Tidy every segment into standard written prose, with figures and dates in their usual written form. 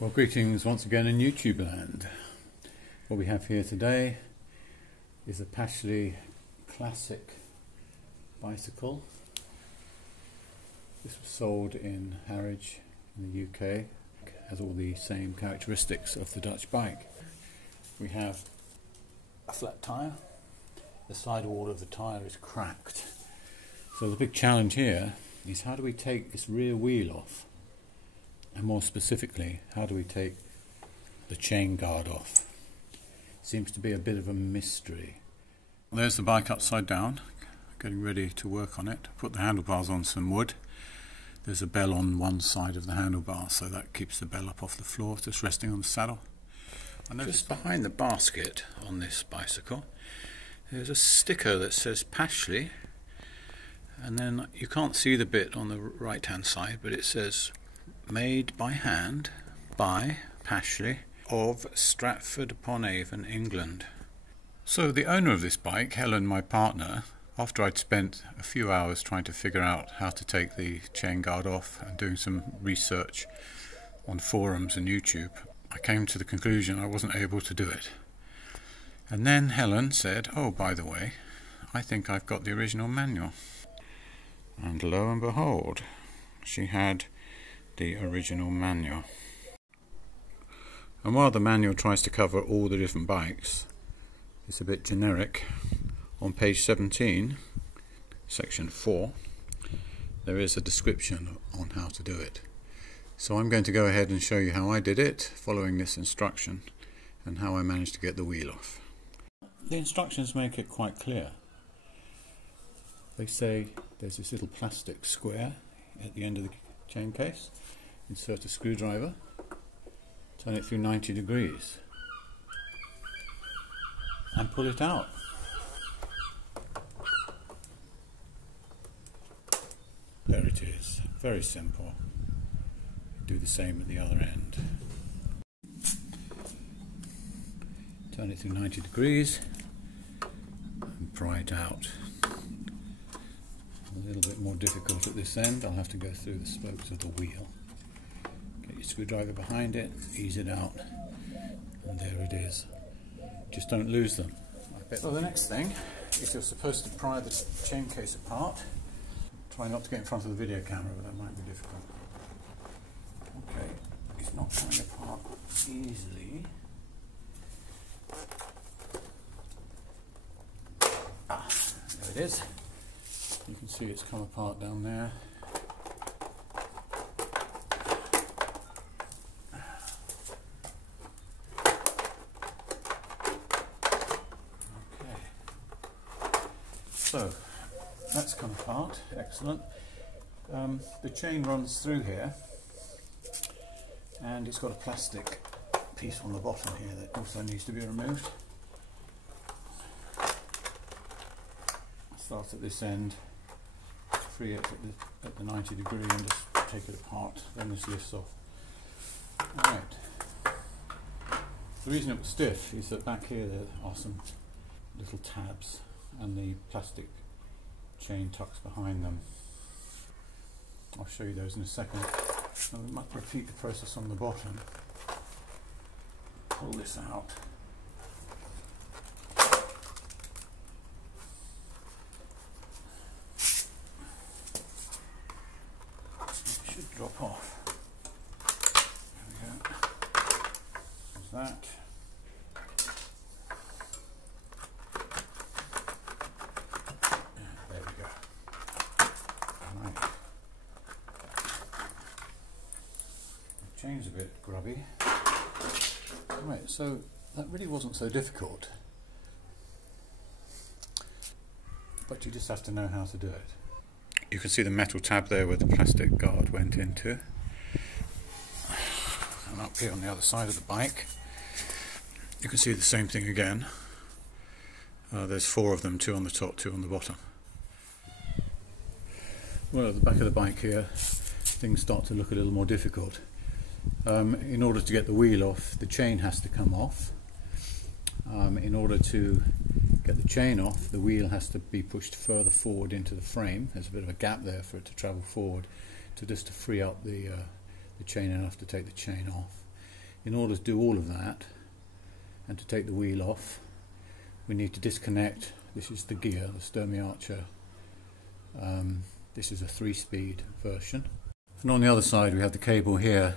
Well, greetings once again in YouTube land. What we have here today is a Pashley classic bicycle. This was sold in Harwich in the UK. It has all the same characteristics of the Dutch bike. We have a flat tyre. The sidewall of the tyre is cracked. So the big challenge here is, how do we take this rear wheel off? And more specifically, how do we take the chain guard off? Seems to be a bit of a mystery. There's the bike upside down, getting ready to work on it. Put the handlebars on some wood. There's a bell on one side of the handlebar, so that keeps the bell up off the floor, just resting on the saddle. And just behind the basket on this bicycle, there's a sticker that says Pashley, and then you can't see the bit on the right hand side, but it says made by hand by Pashley of Stratford-upon-Avon, England. So the owner of this bike, Helen, my partner, after I'd spent a few hours trying to figure out how to take the chain guard off and doing some research on forums and YouTube, I came to the conclusion I wasn't able to do it. And then Helen said, "Oh, by the way, I think I've got the original manual." And lo and behold, she had the original manual. And while the manual tries to cover all the different bikes, it's a bit generic. On page 17, section 4, there is a description on how to do it. So I'm going to go ahead and show you how I did it, following this instruction, and how I managed to get the wheel off. The instructions make it quite clear. They say there's this little plastic square at the end of the chain case. Insert a screwdriver, turn it through 90 degrees and pull it out. There it is, very simple. Do the same at the other end. Turn it through 90 degrees and pry it out. A little bit more difficult at this end. I'll have to go through the spokes of the wheel. Get your screwdriver behind it, ease it out, and there it is. Just don't lose them. So the next thing is, you're supposed to pry the chain case apart. Try not to get in front of the video camera, but that might be difficult. Okay, it's not coming apart easily. There it is. You can see it's come apart down there. Okay. So, that's come apart. Excellent. The chain runs through here, and it's got a plastic piece on the bottom here that also needs to be removed. Start at this end, free it at the 90 degree and just take it apart, then this lifts off. Alright. The reason it was stiff is that back here there are some little tabs and the plastic chain tucks behind them. I'll show you those in a second. I might repeat the process on the bottom. Pull this out. Drop off. There we go. There's that. There we go. Right. The chain's a bit grubby. Right, so that really wasn't so difficult. But you just have to know how to do it. You can see the metal tab there where the plastic guard went into. And up here on the other side of the bike, you can see the same thing again. There's 4 of them, 2 on the top, 2 on the bottom. Well, at the back of the bike here, things start to look a little more difficult. In order to get the wheel off, the chain has to come off. In order to get the chain off, the wheel has to be pushed further forward into the frame. There's a bit of a gap there for it to travel forward, just to free up the chain enough to take the chain off. In order to do all of that and to take the wheel off, we need to disconnect. This is the gear, the Sturmey Archer. This is a 3-speed version. And on the other side we have the cable here.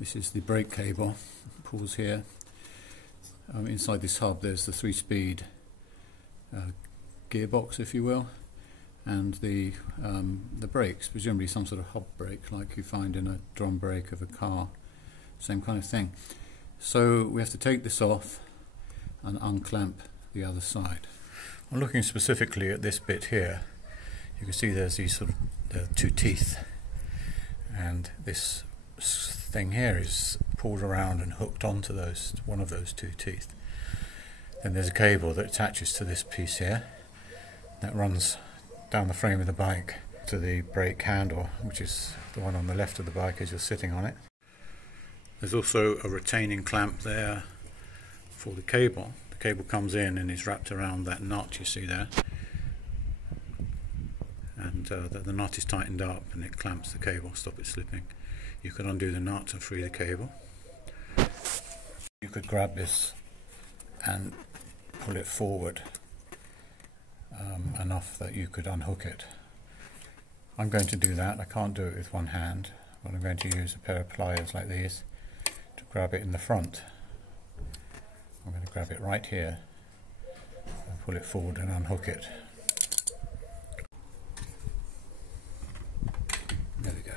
This is the brake cable, pulls here. Inside this hub there's the 3-speed gearbox, if you will, and the brakes, presumably some sort of hub brake like you find in a drum brake of a car, same kind of thing. So we have to take this off and unclamp the other side. I'm looking specifically at this bit here. You can see there's these sort of 2 teeth, and this thing here is pulled around and hooked onto one of those 2 teeth. Then there's a cable that attaches to this piece here that runs down the frame of the bike to the brake handle, which is the one on the left of the bike as you're sitting on it. There's also a retaining clamp there for the cable. The cable comes in and is wrapped around that nut you see there, and the nut is tightened up and it clamps the cable, stop it slipping. You could undo the nut and free the cable. You could grab this and pull it forward enough that you could unhook it. I'm going to do that. I can't do it with one hand, but I'm going to use a pair of pliers like these to grab it in the front. I'm going to grab it right here and pull it forward and unhook it. There we go.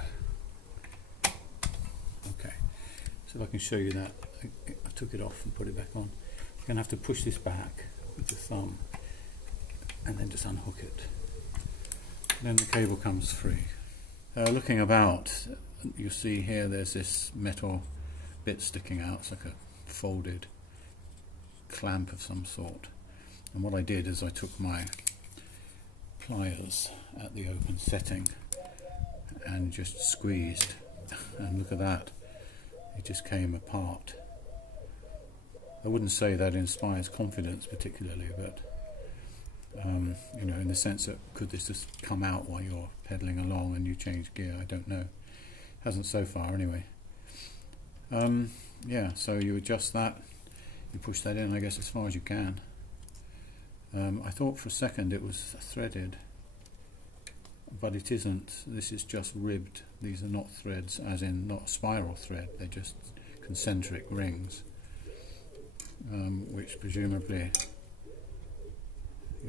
Okay, so if I can show you that, I took it off and put it back on. You're going to have to push this back with the thumb and then just unhook it. Then the cable comes free. Looking about, you see here there's this metal bit sticking out. It's like a folded clamp of some sort. And what I did is I took my pliers at the open setting and just squeezed, and look at that, it just came apart. I wouldn't say that inspires confidence particularly, but you know, in the sense that could this just come out while you're pedaling along and you change gear? I don't know. Hasn't so far anyway. Yeah, so you adjust that, you push that in, I guess, as far as you can. I thought for a second it was threaded, but it isn't. This is just ribbed. These are not threads, as in not a spiral thread, they're just concentric rings, which presumably,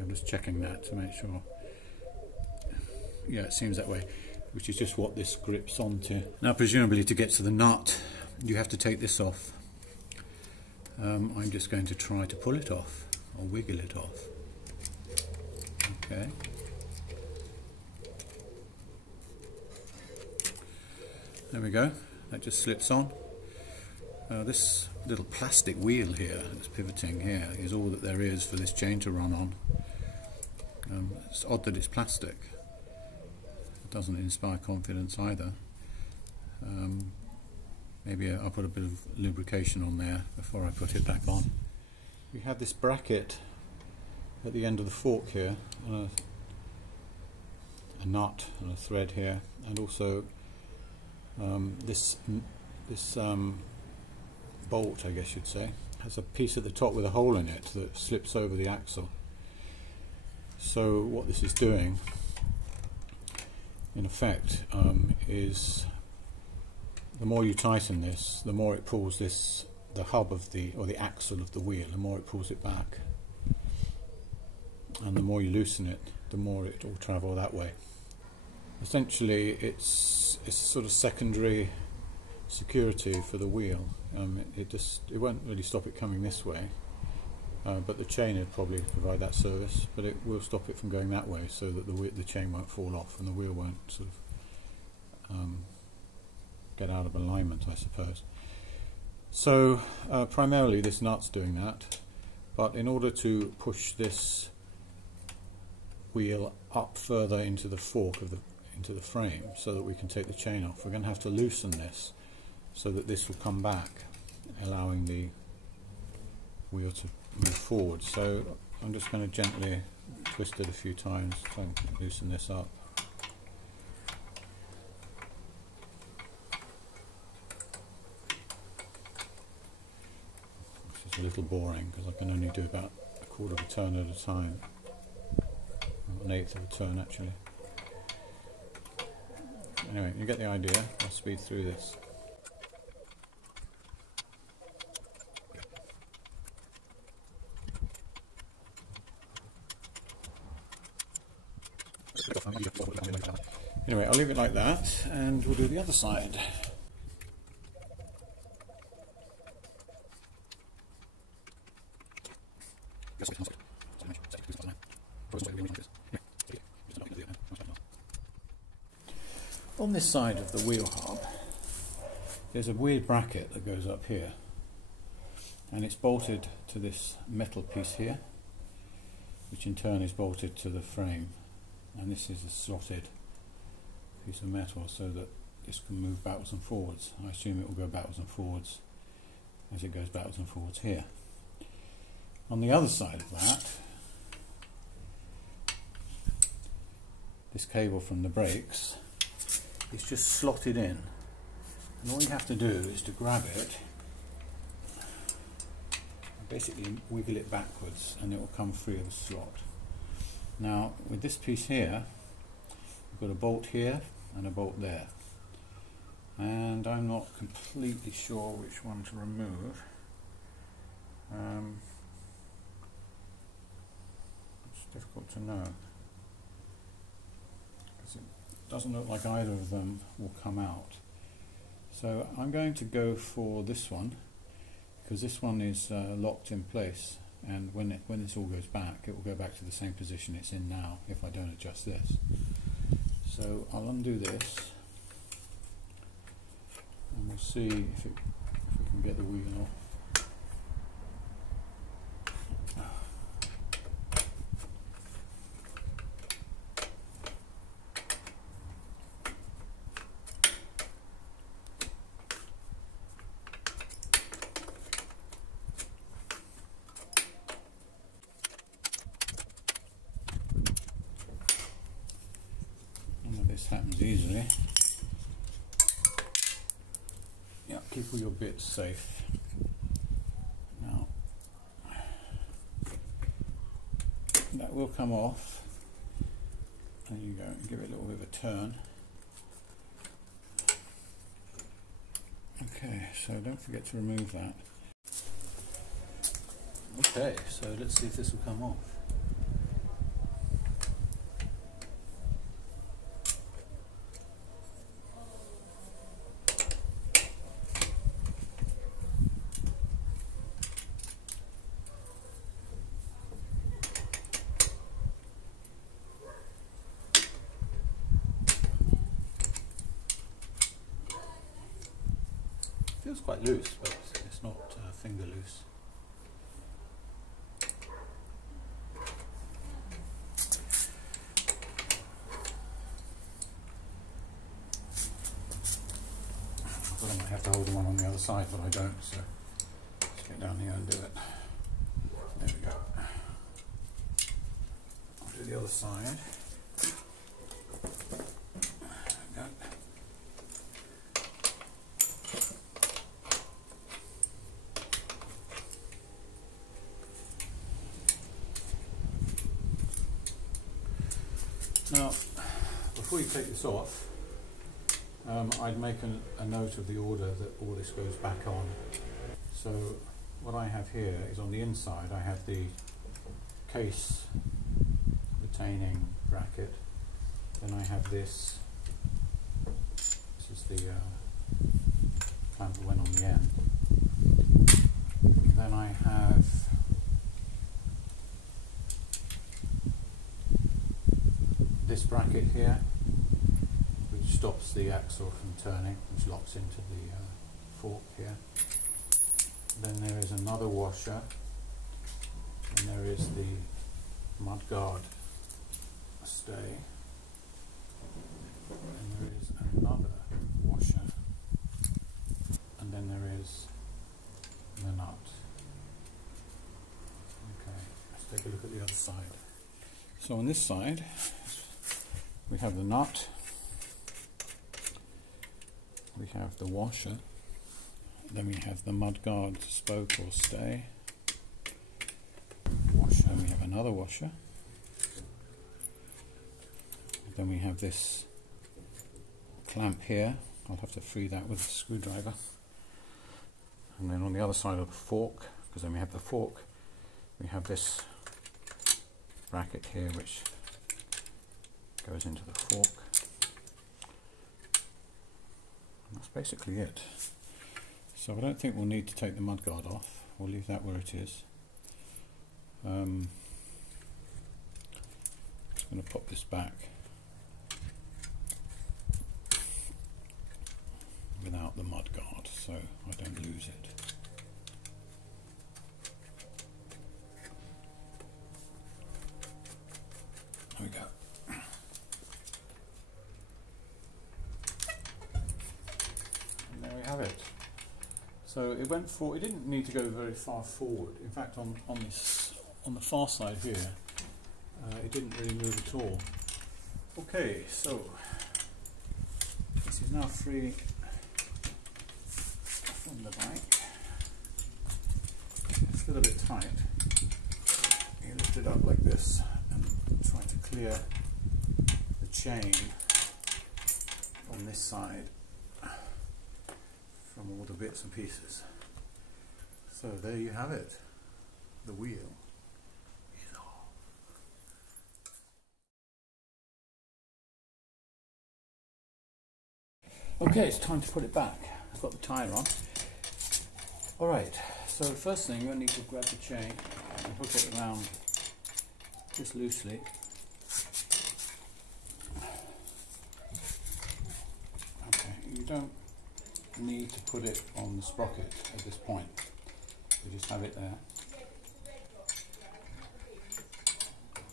I'm just checking that to make sure. Yeah, it seems that way, which is just what this grips onto. Now presumably to get to the nut you have to take this off. I'm just going to try to pull it off, or wiggle it off. Okay. There we go, that just slips on. This little plastic wheel here that's pivoting here is all that there is for this chain to run on. It's odd that it's plastic. It doesn't inspire confidence either. Maybe I'll put a bit of lubrication on there before I put it back on. We have this bracket at the end of the fork here, and a nut and a thread here, and also this bolt, I guess you'd say, has a piece at the top with a hole in it that slips over the axle. So what this is doing, in effect, is the more you tighten this, the more it pulls this, the hub of the, or the axle of the wheel, the more it pulls it back. And the more you loosen it, the more it will travel that way. Essentially, it's sort of secondary security for the wheel. It won't really stop it coming this way, but the chain would probably provide that service. But it will stop it from going that way, so that the chain won't fall off and the wheel won't sort of get out of alignment, I suppose. So primarily this nut's doing that, but in order to push this wheel up further into the fork of into the frame, so that we can take the chain off, we're going to have to loosen this so that this will come back, allowing the wheel to move forward. So I'm just going to gently twist it a few times, try and loosen this up. a little boring because I can only do about a quarter of a turn at a time, or an eighth of a turn actually. Anyway, you get the idea. I'll speed through this. Anyway, I'll leave it like that and we'll do the other side. On this side of the wheel hub, there's a weird bracket that goes up here, and it's bolted to this metal piece here, which in turn is bolted to the frame, and this is a slotted piece of metal so that this can move backwards and forwards. I assume it will go backwards and forwards as it goes backwards and forwards here. On the other side of that, this cable from the brakes is just slotted in, and all you have to do is to grab it and basically wiggle it backwards and it will come free of the slot. Now with this piece here, you've got a bolt here and a bolt there, and I'm not completely sure which one to remove. It's difficult to know because it doesn't look like either of them will come out. So I'm going to go for this one because this one is locked in place, and when this all goes back, it will go back to the same position it's in now if I don't adjust this. So I'll undo this and we'll see if we can get the wheel off. This happens easily. Yeah, keep all your bits safe. Now that will come off. There you go. Give it a little bit of a turn. Okay, so don't forget to remove that. Okay, so let's see if this will come off. Feels quite loose, but it's not finger loose. I thought I might have to hold the one on the other side, but I don't, so let's get down here and do it. There we go. I'll do the other side. Now, before you take this off, I'd make a note of the order that all this goes back on. So what I have here is on the inside I have the case retaining bracket, then I have this is the clamp that went on the end, then I have this bracket here, which stops the axle from turning, which locks into the fork here. Then there is another washer, and there is the mudguard stay, and there is another washer, and then there is the nut. Okay, let's take a look at the other side. So on this side we have the nut, we have the washer, then we have the mudguard spoke or stay, another washer. Then we have this clamp here. I'll have to free that with a screwdriver. And then on the other side of the fork, because then we have the fork, we have this bracket here which goes into the fork. And that's basically it. So I don't think we'll need to take the mudguard off. We'll leave that where it is. I'm just going to pop this back without the mudguard so I don't lose it. There we go. And there we have it. So it went for. It didn't need to go very far forward. In fact, on the far side here, it didn't really move at all. Okay, so this is now free from the bike. It's still a bit tight. You lift it up like this and try to clear the chain on this side from all the bits and pieces. So there you have it. The wheel is off. Okay, it's time to put it back. I've got the tyre on. Alright, so the first thing I need to grab the chain and hook it around just loosely. Okay, you don't need to put it on the sprocket at this point. You just have it there.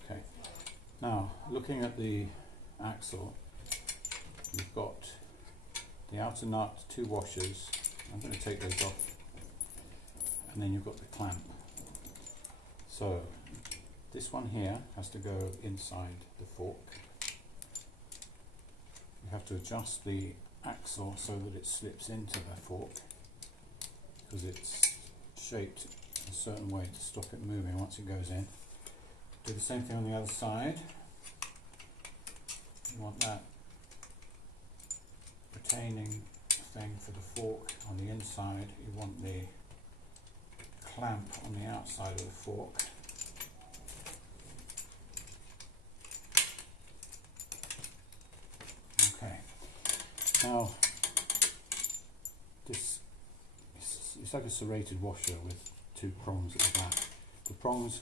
Okay, now looking at the axle, you've got the outer nut, 2 washers. I'm going to take those off, and then you've got the clamp. So this one here has to go inside the fork. You have to adjust the axle so that it slips into the fork, because it's shaped a certain way to stop it moving once it goes in. Do the same thing on the other side. You want that retaining thing for the fork on the inside. You want the clamp on the outside of the fork. Okay, now this it's like a serrated washer with 2 prongs at the back. The prongs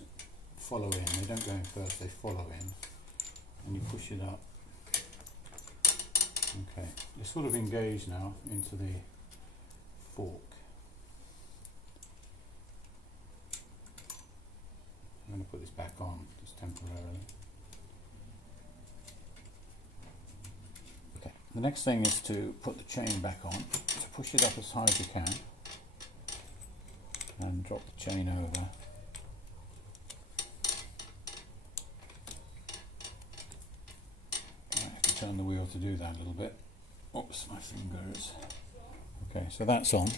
follow in, they don't go in first, they follow in, and you push it up. Okay, you're sort of engaged now into the fork. I'm going to put this back on just temporarily. Okay, the next thing is to put the chain back on. So push it up as high as you can and drop the chain over. I have to turn the wheel to do that a little bit. Oops, my fingers. Okay, so that's on.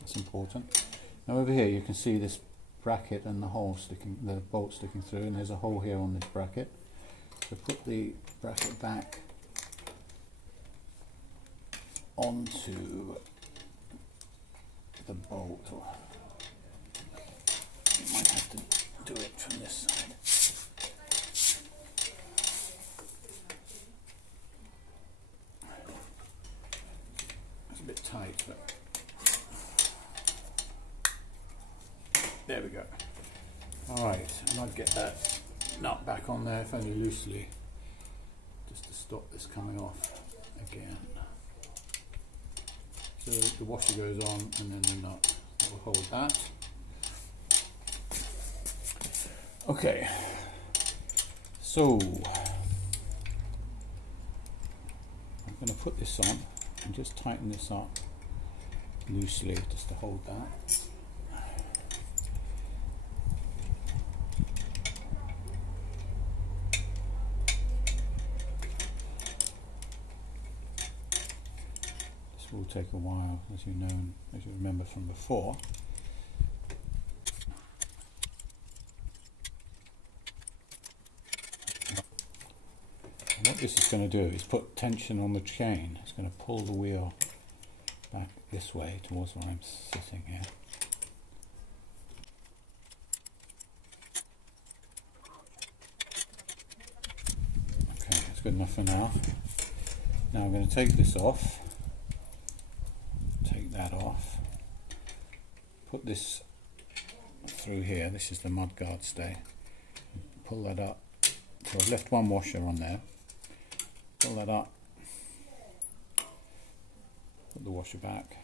That's important. Now over here you can see this bracket and the hole sticking, the bolt sticking through, and there's a hole here on this bracket. So put the bracket back onto the bolt. You might have to do it from this side. It's a bit tight, but there we go. Alright, and I'd get that nut back on there, if only loosely, just to stop this coming off again. So the washer goes on and then the nut will hold that. Okay, so I'm going to put this on and just tighten this up loosely just to hold that. This will take a while, as you know, as you remember from before. what this is going to do is put tension on the chain. It's going to pull the wheel back this way towards where I'm sitting here. Okay, that's good enough for now. Now I'm going to take this off, take that off, put this through here. This is the mudguard stay. Pull that up. So I've left one washer on there. Pull that up. Put the washer back.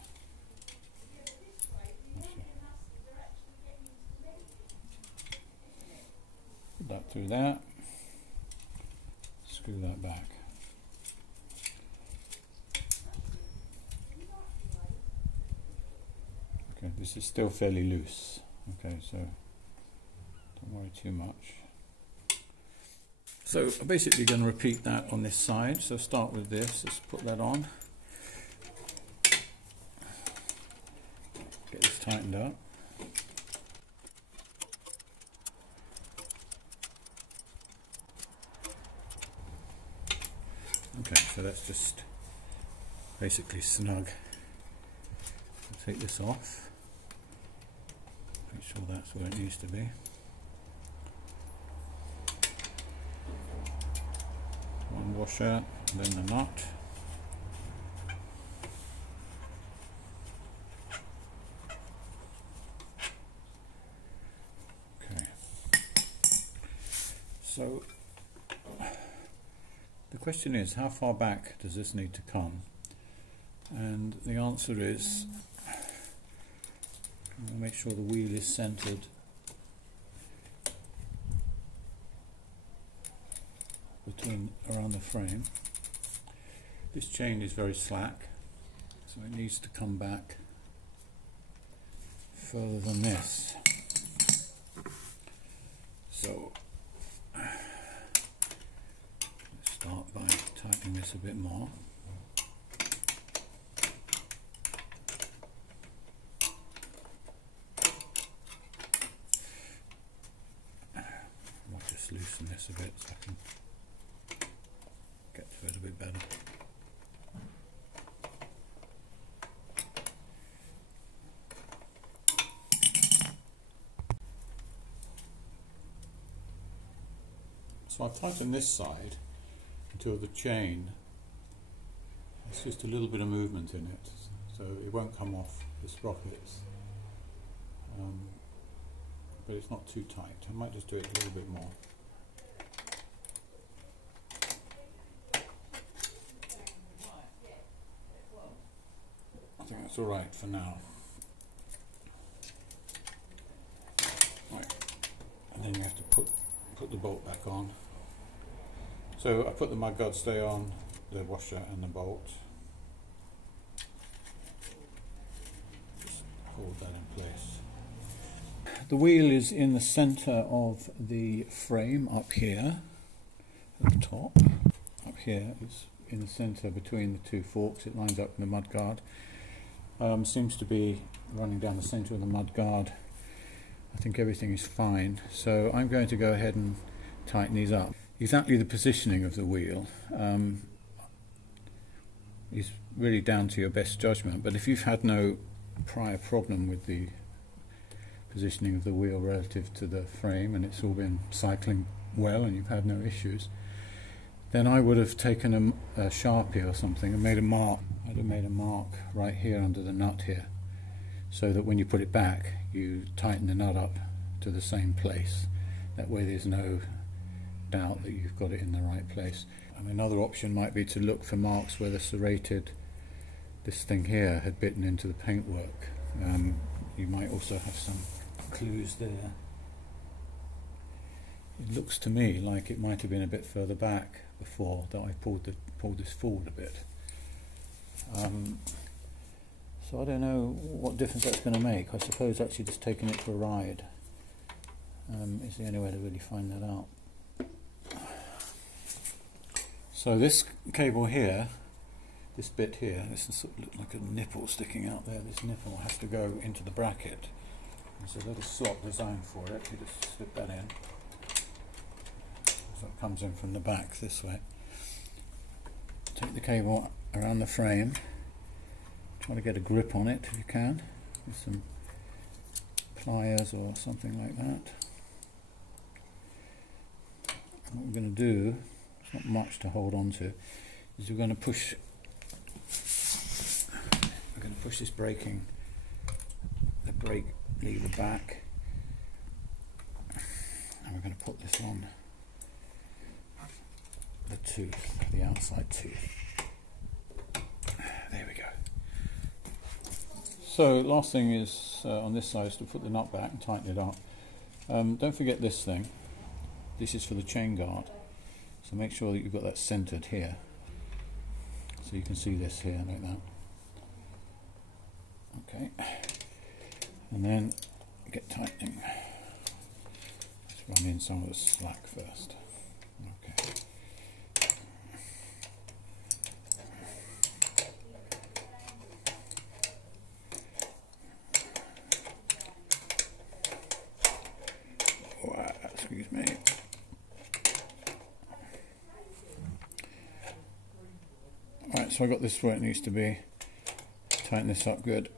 Put that through there. Screw that back. Okay, this is still fairly loose. Okay, so don't worry too much. So I'm basically going to repeat that on this side. So start with this. Let's put that on. Get this tightened up. Okay, so that's just basically snug. I'll take this off. Make sure that's where it needs to be. One washer, then the nut. Okay. So the question is, how far back does this need to come? And the answer is, I'll make sure the wheel is centered around the frame. This chain is very slack, so it needs to come back further than this. So let's start by tightening this a bit more. I might just loosen this a bit so I can get to it a bit better. So I've tightened this side until the chain, it's just a little bit of movement in it, so it won't come off the sprockets, but it's not too tight. I might just do it a little bit more. I think that's alright for now. Right, and then you have to put the bolt back on. So I put the mudguard stay on, the washer and the bolt. Just hold that in place. The wheel is in the centre of the frame up here at the top. Up here it's in the centre between the two forks. It lines up with the mudguard. Seems to be running down the centre of the mudguard. I think everything is fine, so I'm going to go ahead and tighten these up. Exactly the positioning of the wheel is really down to your best judgment, but if you've had no prior problem with the positioning of the wheel relative to the frame and it's all been cycling well and you've had no issues, then I would have taken a Sharpie or something and made a mark. I'd have made a mark right here under the nut here, so that when you put it back you tighten the nut up to the same place. That way there's no doubt that you've got it in the right place. And another option might be to look for marks where the serrated, this thing here, had bitten into the paintwork. You might also have some clues there. It looks to me like it might have been a bit further back before that I pulled this forward a bit. So I don't know what difference that's going to make. I suppose actually just taking it for a ride is the only way to really find that out. So this cable here, this bit here, this is sort of look like a nipple sticking out there. This nipple has to go into the bracket. There's a little slot designed for it. You just slip that in. So it comes in from the back this way. Take the cable around the frame, try to get a grip on it if you can, with some pliers or something like that. And what we're going to do, it's not much to hold on to, is we're going to push this the brake lever back, and we're going to put this on the tooth, the outside tooth. There we go. So last thing is on this side is to put the nut back and tighten it up. Don't forget this thing. This is for the chain guard, so make sure that you've got that centered here, so you can see this here like that. Okay, and then get tightening. Let's run in some of the slack first. Okay. Wow, excuse me. Right, so I got this where it needs to be. Tighten this up good.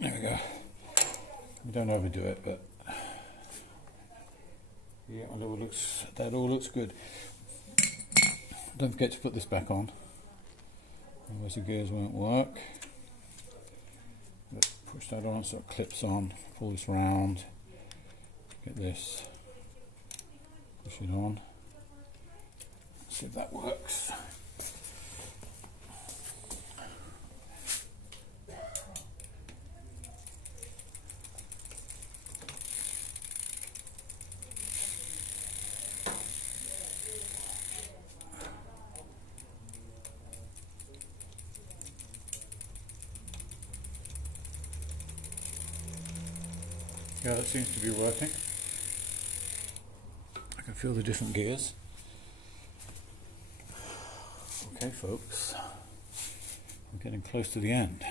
There we go. We don't overdo it, but yeah, that all looks good. Don't forget to put this back on, otherwise the gears won't work. But push that on so it clips on. Pull this round. Get this. Push it on. See if that works. Yeah, that seems to be working. I can feel the different gears. Okay folks, I'm getting close to the end.